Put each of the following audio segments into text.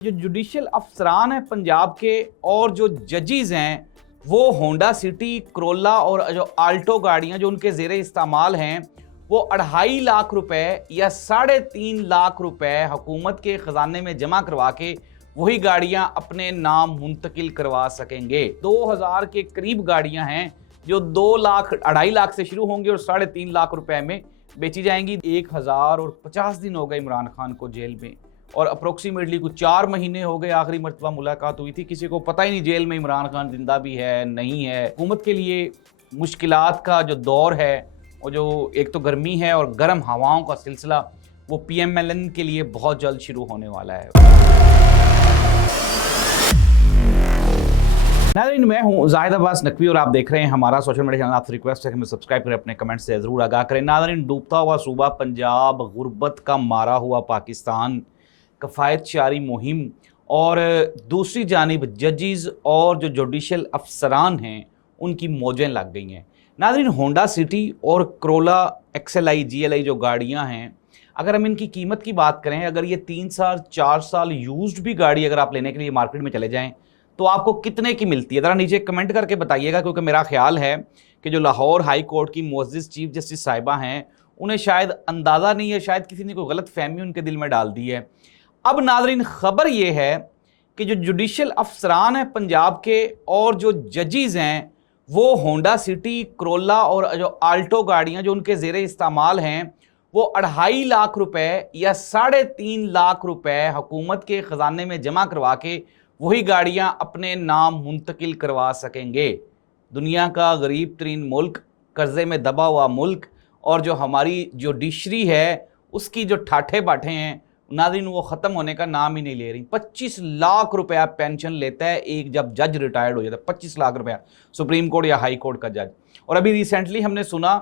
जो जुडिशल अफसरान हैं पंजाब के और जो जजेस हैं वो होंडा सिटी, क्रोला और जो आल्टो गाड़ियां जो उनके ज़ेरे इस्तेमाल हैं वो 2.5 लाख रुपए या 3.5 लाख रुपए हुकूमत के ख़जाने में जमा करवा के वही गाड़ियां अपने नाम मुंतकिल करवा सकेंगे। 2000 के करीब गाड़ियां हैं जो 2 लाख 2.5 लाख से शुरू होंगी और 3.5 लाख रुपए में बेची जाएंगी। 1050 दिन हो गए इमरान खान को जेल में और अप्रोक्सीमेटली कुछ 4 महीने हो गए आखिरी मरतबा मुलाकात हुई थी। किसी को पता ही नहीं जेल में इमरान खान जिंदा भी है नहीं है। हुकूमत के लिए मुश्किलात का जो दौर है वो जो एक तो गर्मी है और गर्म हवाओं का सिलसिला वो PMLN के लिए बहुत जल्द शुरू होने वाला है। नाज़रीन, मैं हूं जाहिद अब्बास नकवी और आप देख रहे हैं हमारा सोशल मीडिया चैनल। आपसे रिक्वेस्ट है कि हमें सब्सक्राइब करें, अपने कमेंट से ज़रूर आगाह करें। नाज़रीन, डूबता हुआ सूबा पंजाब, गुर्बत का मारा हुआ पाकिस्तान, कफ़ायत शारी मुहिम और दूसरी जानिब जजेस और जो जुडिशल अफसरान हैं उनकी मौजें लग गई हैं। नाज़रीन, होंडा सिटी और क्रोला XLI GLI जो गाड़ियां हैं, अगर हम इनकी कीमत की बात करें, अगर ये 3 साल 4 साल यूज्ड भी गाड़ी अगर आप लेने के लिए मार्केट में चले जाएं तो आपको कितने की मिलती है? ज़रा नीचे कमेंट करके बताइएगा, क्योंकि मेरा ख्याल है कि जो लाहौर हाई कोर्ट की मुअज़्ज़िज़ चीफ जस्टिस साहिबा हैं उन्हें शायद अंदाज़ा नहीं है, शायद किसी ने कोई गलत फहमी उनके दिल में डाल दी है। अब नाज़रीन, ख़बर ये है कि जो जुडिशल अफसरान हैं पंजाब के और जो जजेस हैं वो होंडा सिटी, क्रोला और जो आल्टो गाड़ियां जो उनके ज़ेरे इस्तेमाल हैं वो 2.5 लाख रुपए या 3.5 लाख रुपए हुकूमत के ख़जाने में जमा करवा के वही गाड़ियां अपने नाम मुंतकिल करवा सकेंगे। दुनिया का गरीब तरीन मुल्क, कर्जे में दबा हुआ मुल्क और जो हमारी जुडिशरी है उसकी जो ठाठे बाठे हैं नाज़रीन वो ख़त्म होने का नाम ही नहीं ले रही। 25 लाख रुपया पेंशन लेता है एक जब जज रिटायर्ड हो जाता है, 25 लाख रुपया, सुप्रीम कोर्ट या हाई कोर्ट का जज। और अभी रिसेंटली हमने सुना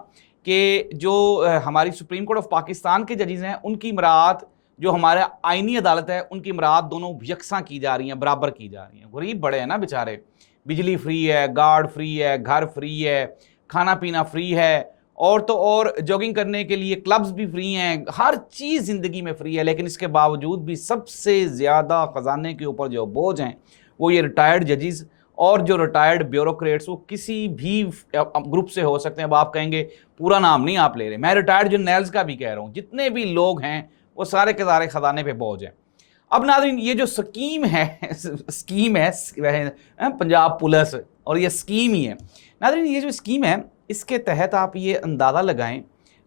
कि जो हमारी सुप्रीम कोर्ट ऑफ पाकिस्तान के जजेस हैं उनकी मरात जो हमारा आइनी अदालत है उनकी मरात दोनों यकसा की जा रही हैं, बराबर की जा रही हैं। गरीब बड़े हैं ना बेचारे, बिजली फ्री है, गार्ड फ्री है, घर फ्री है, खाना पीना फ्री है और तो और जॉगिंग करने के लिए क्लब्स भी फ्री हैं, हर चीज़ ज़िंदगी में फ्री है। लेकिन इसके बावजूद भी सबसे ज़्यादा ख़जाने के ऊपर जो बोझ हैं वो ये रिटायर्ड जजेस और जो रिटायर्ड ब्यूरोक्रेट्स, वो किसी भी ग्रुप से हो सकते हैं। अब आप कहेंगे पूरा नाम नहीं आप ले रहे, मैं रिटायर्ड जर्नल्स का भी कह रहा हूँ, जितने भी लोग हैं वो सारे के सारे ख़जाने पे बोझ हैं। अब नाज़रीन, ये जो स्कीम है पंजाब पुलिस और ये स्कीम ही है नाज़रीन, ये जो स्कीम है इसके तहत आप ये अंदाज़ा लगाएं।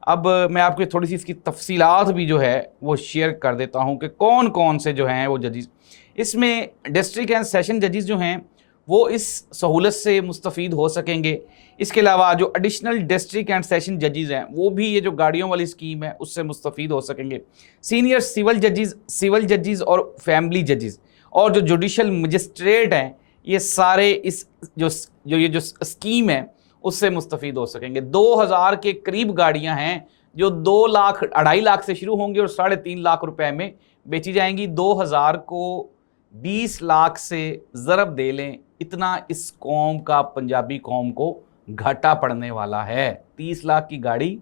अब मैं आपको थोड़ी सी इसकी तफसीलात भी जो है वो शेयर कर देता हूं कि कौन कौन से जो हैं वो जजेस इसमें डिस्ट्रिक्ट एंड सेशन जजेस जो हैं वो इस सहूलत से मुस्तफ़ीद हो सकेंगे। इसके अलावा जो एडिशनल डिस्ट्रिक्ट एंड सेशन जजेस हैं वो भी ये जो गाड़ियों वाली स्कीम है उससे मुस्तफ़ीद हो सकेंगे। सीनियर सिविल जजेस और फैमिली जजेस और जो जुडिशल मजिस्ट्रेट हैं ये सारे इस जो स्कीम है उससे मुस्तफ़ीद हो सकेंगे। 2000 के करीब गाड़ियां हैं जो 2 लाख 2.5 लाख से शुरू होंगी और 3.5 लाख रुपए में बेची जाएंगी। 2000 को 20 लाख से ज़रब दे लें, इतना इस कौम का, पंजाबी कौम को घाटा पड़ने वाला है। 30 लाख की गाड़ी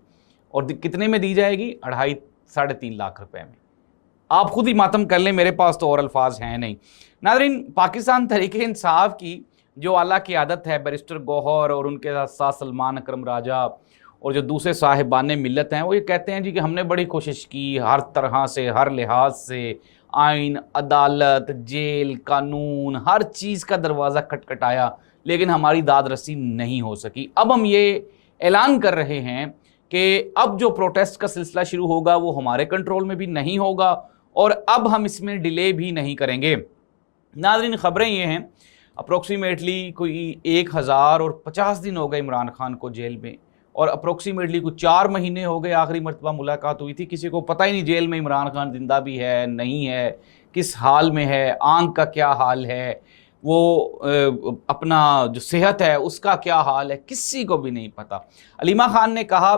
और कितने में दी जाएगी? 2.5-3.5 लाख रुपए में। आप खुद ही मातम कर लें, मेरे पास तो और अल्फाज हैं नहीं। नाज़रीन, पाकिस्तान तहरीक इंसाफ की जो आला क़यादत है, बैरिस्टर गौहर और उनके साथ सलमान अकरम राजा और जो दूसरे साहिबान मिल्लत हैं, वो ये कहते हैं जी कि हमने बड़ी कोशिश की हर तरह से, हर लिहाज से, आइन, अदालत, जेल, कानून, हर चीज़ का दरवाज़ा खटखटाया, लेकिन हमारी दाद रसी नहीं हो सकी। अब हम ये ऐलान कर रहे हैं कि अब जो प्रोटेस्ट का सिलसिला शुरू होगा वो हमारे कंट्रोल में भी नहीं होगा और अब हम इसमें डिले भी नहीं करेंगे। नाज़रीन, ख़बरें ये हैं अप्रोक्सीमेटली कोई 1050 दिन हो गए इमरान खान को जेल में और अप्रोक्सीमेटली कुछ 4 महीने हो गए आखिरी मरतबा मुलाकात हुई थी। किसी को पता ही नहीं जेल में इमरान खान जिंदा भी है नहीं है, किस हाल में है, आंख का क्या हाल है, वो अपना जो सेहत है उसका क्या हाल है, किसी को भी नहीं पता। अलीमा खान ने कहा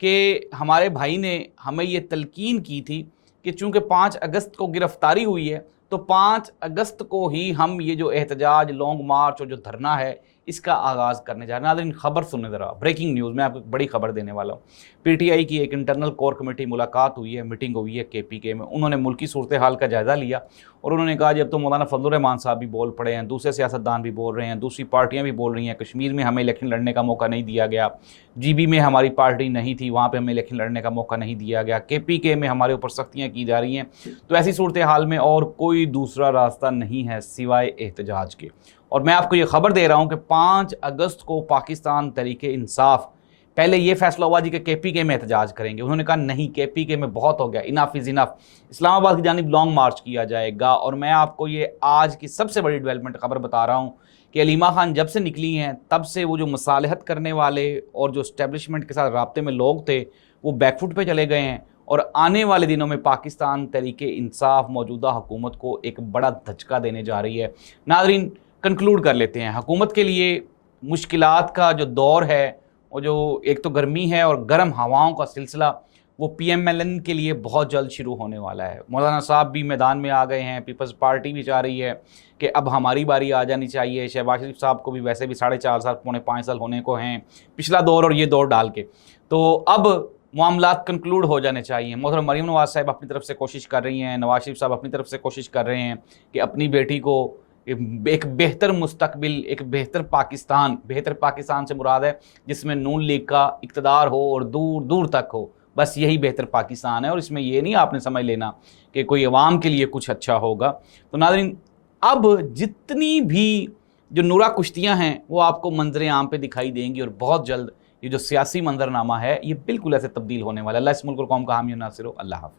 कि हमारे भाई ने हमें ये तलकीन की थी कि चूँकि 5 अगस्त को गिरफ्तारी हुई है तो 5 अगस्त को ही हम ये जो एहतजाज, लॉन्ग मार्च और जो धरना है इसका आगाज़ करने जा रहे हैं। नाज़रीन, खबर सुनने ज़रा, ब्रेकिंग न्यूज़, मैं आपको एक बड़ी खबर देने वाला हूँ। PTI की एक इंटरनल कोर कमेटी मुलाकात हुई है, मीटिंग हुई है KPK में। उन्होंने मुल्की सूरत हाल का जायज़ा लिया और उन्होंने कहा जब तो मौलाना फजलुर रहमान साहब भी बोल पड़े हैं, दूसरे सियासतदान भी बोल रहे हैं, दूसरी पार्टियां भी बोल रही हैं, कश्मीर में हमें इलेक्शन लड़ने का मौका नहीं दिया गया, जीबी में हमारी पार्टी नहीं थी, वहाँ पे हमें इलेक्शन लड़ने का मौका नहीं दिया गया, केपीके में हमारे ऊपर सख्तियाँ की जा रही हैं, तो ऐसी सूरत हाल में और कोई दूसरा रास्ता नहीं है सिवाय एहतजाज के। और मैं आपको ये खबर दे रहा हूँ कि 5 अगस्त को पाकिस्तान तहरीक इंसाफ, पहले ये फैसला हुआ जी कि केपीके में एहतजाज करेंगे, उन्होंने कहा नहीं केपीके में बहुत हो गया, इनफ इज़ इनफ, इस्लामाबाद की जानिब लॉन्ग मार्च किया जाएगा। और मैं आपको ये आज की सबसे बड़ी डेवलपमेंट खबर बता रहा हूँ कि अलीमा खान जब से निकली हैं तब से वो जो मसालहत करने वाले और जो इस्टेब्लिशमेंट के साथ राब्ते में लोग थे वो बैकफुट पे चले गए हैं, और आने वाले दिनों में पाकिस्तान तहरीक इंसाफ मौजूदा हुकूमत को एक बड़ा धचका देने जा रही है। नाज़रीन, कंक्लूड कर लेते हैं, हुकूमत के लिए मुश्किलात का जो दौर है, और जो एक तो गर्मी है और गर्म हवाओं का सिलसिला, वो PMLN के लिए बहुत जल्द शुरू होने वाला है। मौलाना साहब भी मैदान में आ गए हैं, पीपल्स पार्टी भी चाह रही है कि अब हमारी बारी आ जानी चाहिए। शहबाज शरीफ साहब को भी वैसे भी 4.5 साल पौने 5 साल होने को हैं, पिछला दौर और ये दौर डाल के, तो अब मामलात कंक्लूड हो जाने चाहिए। मोहतरम मरीम नवाज़ साहब अपनी तरफ से कोशिश कर रही हैं, नवाज शरीफ साहब अपनी तरफ से कोशिश कर रहे हैं कि अपनी बेटी को एक बेहतर मुस्तकबिल, एक बेहतर पाकिस्तान से मुराद है जिसमें नून लीग का इक़्तिदार हो और दूर दूर तक हो, बस यही बेहतर पाकिस्तान है। और इसमें ये नहीं आपने समझ लेना कि कोई अवाम के लिए कुछ अच्छा होगा। तो नाज़रीन, अब जितनी भी जो नूरा कुश्तियाँ हैं वो आपको मंजर आम पे दिखाई देंगी, और बहुत जल्द ये जो सियासी मंजरनामा है ये बिल्कुल ऐसे तब्दील होने वाला है। अल्लाह इस मुल्क और कौम का हामी नासिर हो। अल्लाह हाफ़िज़।